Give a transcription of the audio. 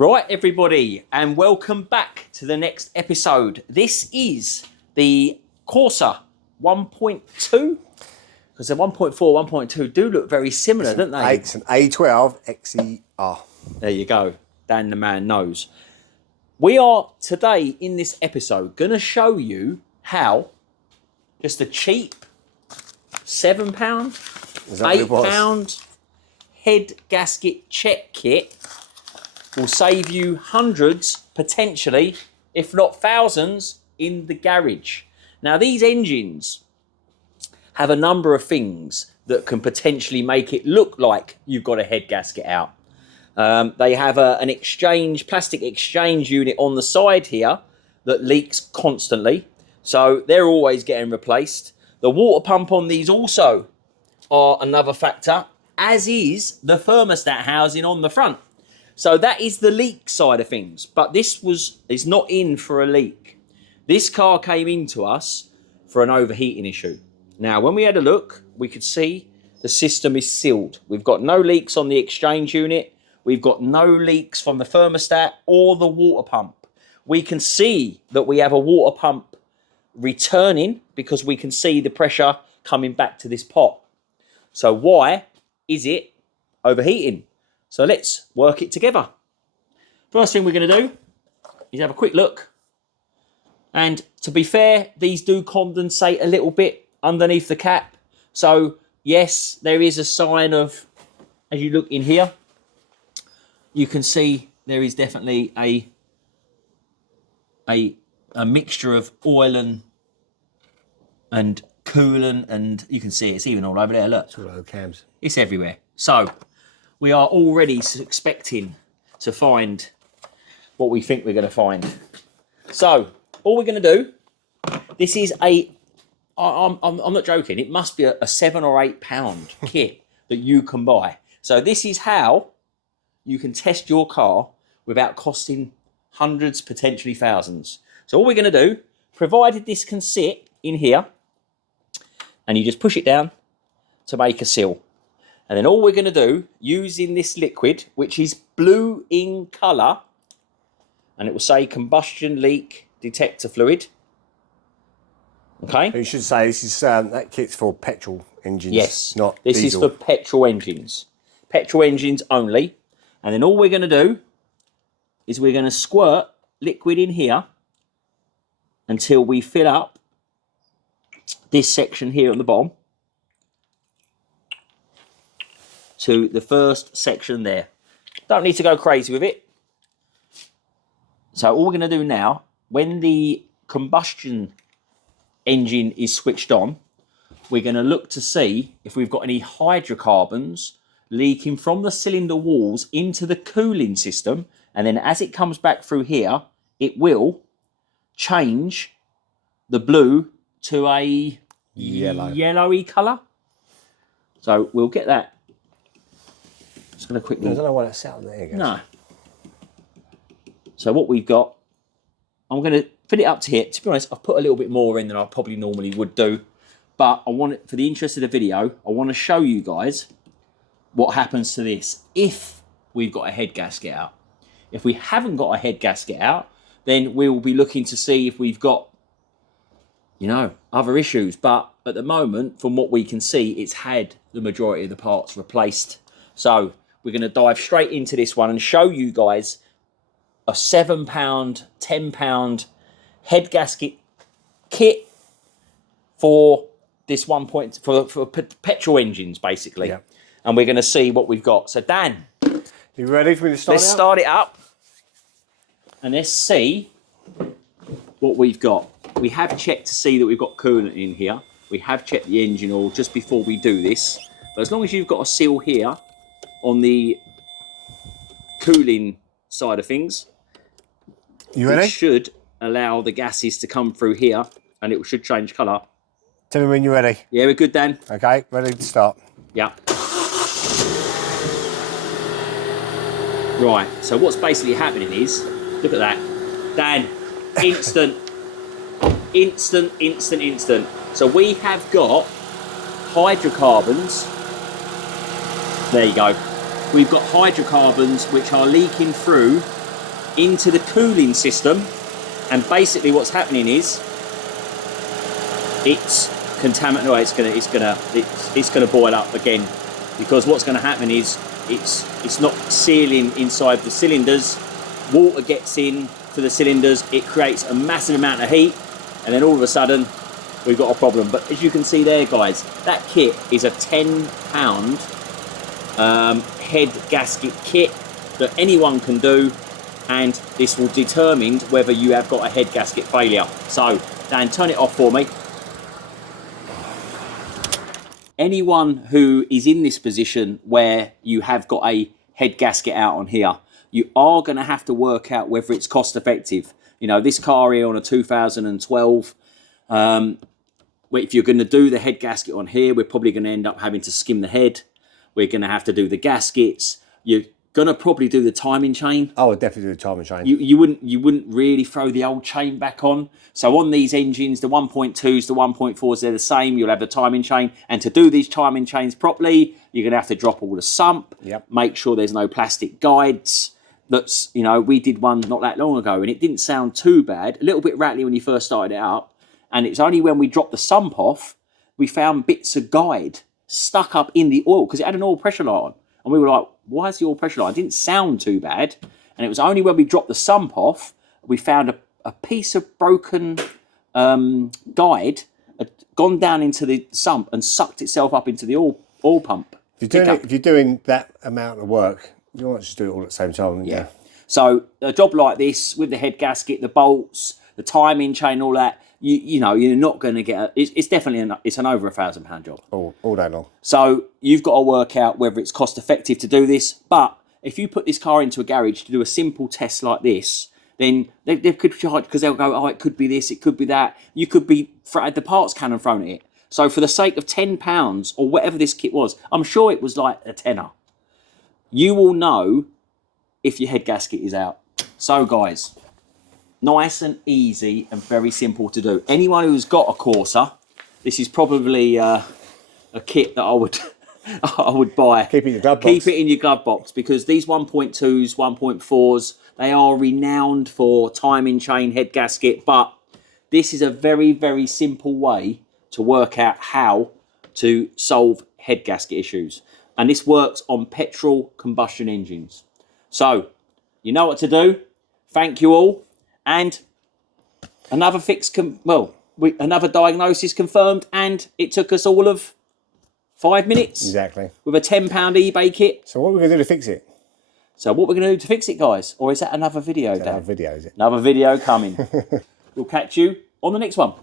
Right, everybody, and welcome back to the next episode. This is the Corsa 1.2, because the 1.4, 1.2 do look very similar, don't they? It's an A12 XER. There you go. Dan the man knows. We are today in this episode going to show you how just a cheap £7, £8 head gasket check kit will save you hundreds, potentially, if not thousands, in the garage. Now, these engines have a number of things that can potentially make it look like you've got a head gasket out. They have an plastic exchange unit on the side here that leaks constantly. So they're always getting replaced. The water pump on these also are another factor, as is the thermostat housing on the front. So that is the leak side of things. But this is not in for a leak. This car came into us for an overheating issue. Now, when we had a look, we could see the system is sealed. We've got no leaks on the exchange unit. We've got no leaks from the thermostat or the water pump. We can see that we have a water pump returning because we can see the pressure coming back to this pot. So why is it overheating? So let's work it together. First thing we're going to do is have a quick look. And to be fair, these do condensate a little bit underneath the cap. So yes, there is a sign of, as you look in here, you can see there is definitely a mixture of oil and coolant, and you can see it's even all over there. Look, It's all over cams. It's everywhere. So we are already expecting to find what we think we're going to find. So all we're going to do, this is I'm not joking, it must be a £7 or £8 kit that you can buy. So this is how you can test your car without costing hundreds, potentially thousands. So all we're going to do, provided this can sit in here, and you just push it down to make a seal. And then all we're going to do, using this liquid, which is blue in colour, and it will say combustion leak detector fluid. Okay? You should say this is that kit's for petrol engines. Yes, not this diesel. is for petrol engines. Petrol engines only. And then all we're going to do is we're going to squirt liquid in here until we fill up this section here at the bottom to the first section there. Don't need to go crazy with it. So all we're going to do now, when the combustion engine is switched on, we're going to look to see if we've got any hydrocarbons leaking from the cylinder walls into the cooling system, and then as it comes back through here, it will change the blue to a yellowy colour. So we'll get that. Just going to quickly... I don't know why that's out there. Guys. No. So what we've got, I'm going to fill it up to here. To be honest, I've put a little bit more in than I probably normally would do. But I want it, for the interest of the video, I want to show you guys what happens to this if we've got a head gasket out. If we haven't got a head gasket out, then we will be looking to see if we've got, you know, other issues. But at the moment, from what we can see, it's had the majority of the parts replaced. So we're going to dive straight into this one and show you guys a £7, £10 head gasket kit for this for petrol engines, basically. Yeah. And we're going to see what we've got. So Dan, you ready for me to start? Let's start it up and let's see what we've got. We have checked to see that we've got coolant in here. We have checked the engine oil just before we do this. But as long as you've got a seal here on the cooling side of things, you ready? It should allow the gases to come through here and it should change colour. Tell me when you're ready. Yeah, we're good, Dan. Okay, ready to start. Yeah. Right, so what's basically happening is, look at that. Dan, instant. So we have got hydrocarbons. There you go. We've got hydrocarbons which are leaking through into the cooling system, and basically what's happening is it's contaminated. No, it's gonna boil up again, because what's going to happen is it's not sealing inside the cylinders. Water gets in to the cylinders, it creates a massive amount of heat, and then all of a sudden we've got a problem. But as you can see there, guys, that kit is a £10 head gasket kit that anyone can do, and this will determine whether you have got a head gasket failure. So Dan, turn it off for me. Anyone who is in this position where you have got a head gasket out on here, you are going to have to work out whether it's cost effective. You know, this car here on a 2012, if you're going to do the head gasket on here, we're probably going to end up having to skim the head. We're going to have to do the gaskets. You're going to probably do the timing chain. I would definitely do the timing chain. You wouldn't really throw the old chain back on. So on these engines, the 1.2s, the 1.4s, they're the same. You'll have the timing chain. And to do these timing chains properly, you're going to have to drop all the sump. Yep. Make sure there's no plastic guides. That's, you know, we did one not that long ago, and it didn't sound too bad. A little bit rattly when you first started it out. And it's only when we dropped the sump off, we found bits of guide stuck up in the oil, because it had an oil pressure light on. And we were like, why is the oil pressure light? It didn't sound too bad. And it was only when we dropped the sump off, we found a piece of broken guide had gone down into the sump and sucked itself up into the oil pump. If you're doing that amount of work, you want to just do it all at the same time, yeah. So a job like this, with the head gasket, the bolts, the timing chain, all that, you know, you're not going to get it's definitely it's an over £1,000 job. All day long. So you've got to work out whether it's cost effective to do this. But if you put this car into a garage to do a simple test like this, then they could charge, because they'll go, oh, it could be this, it could be that. You could be had the parts cannon thrown at it. So for the sake of £10 or whatever this kit was, I'm sure it was like a tenner, you will know if your head gasket is out. So guys, nice and easy and very simple to do. Anyone who's got a Corsa, this is probably a kit that I would buy. Keep it in your glove box. Keep it in your glove box, because these 1.2s, 1.4s, they are renowned for timing chain, head gasket, but this is a very, very simple way to work out how to solve head gasket issues. And this works on petrol combustion engines. So, you know what to do. Thank you all. And another another diagnosis confirmed, and it took us all of 5 minutes. Exactly. With a £10 eBay kit. So what are we going to do to fix it? So what we're going to do to fix it, guys? Or is that another video, Dan? Another video, is it? Another video coming. We'll catch you on the next one.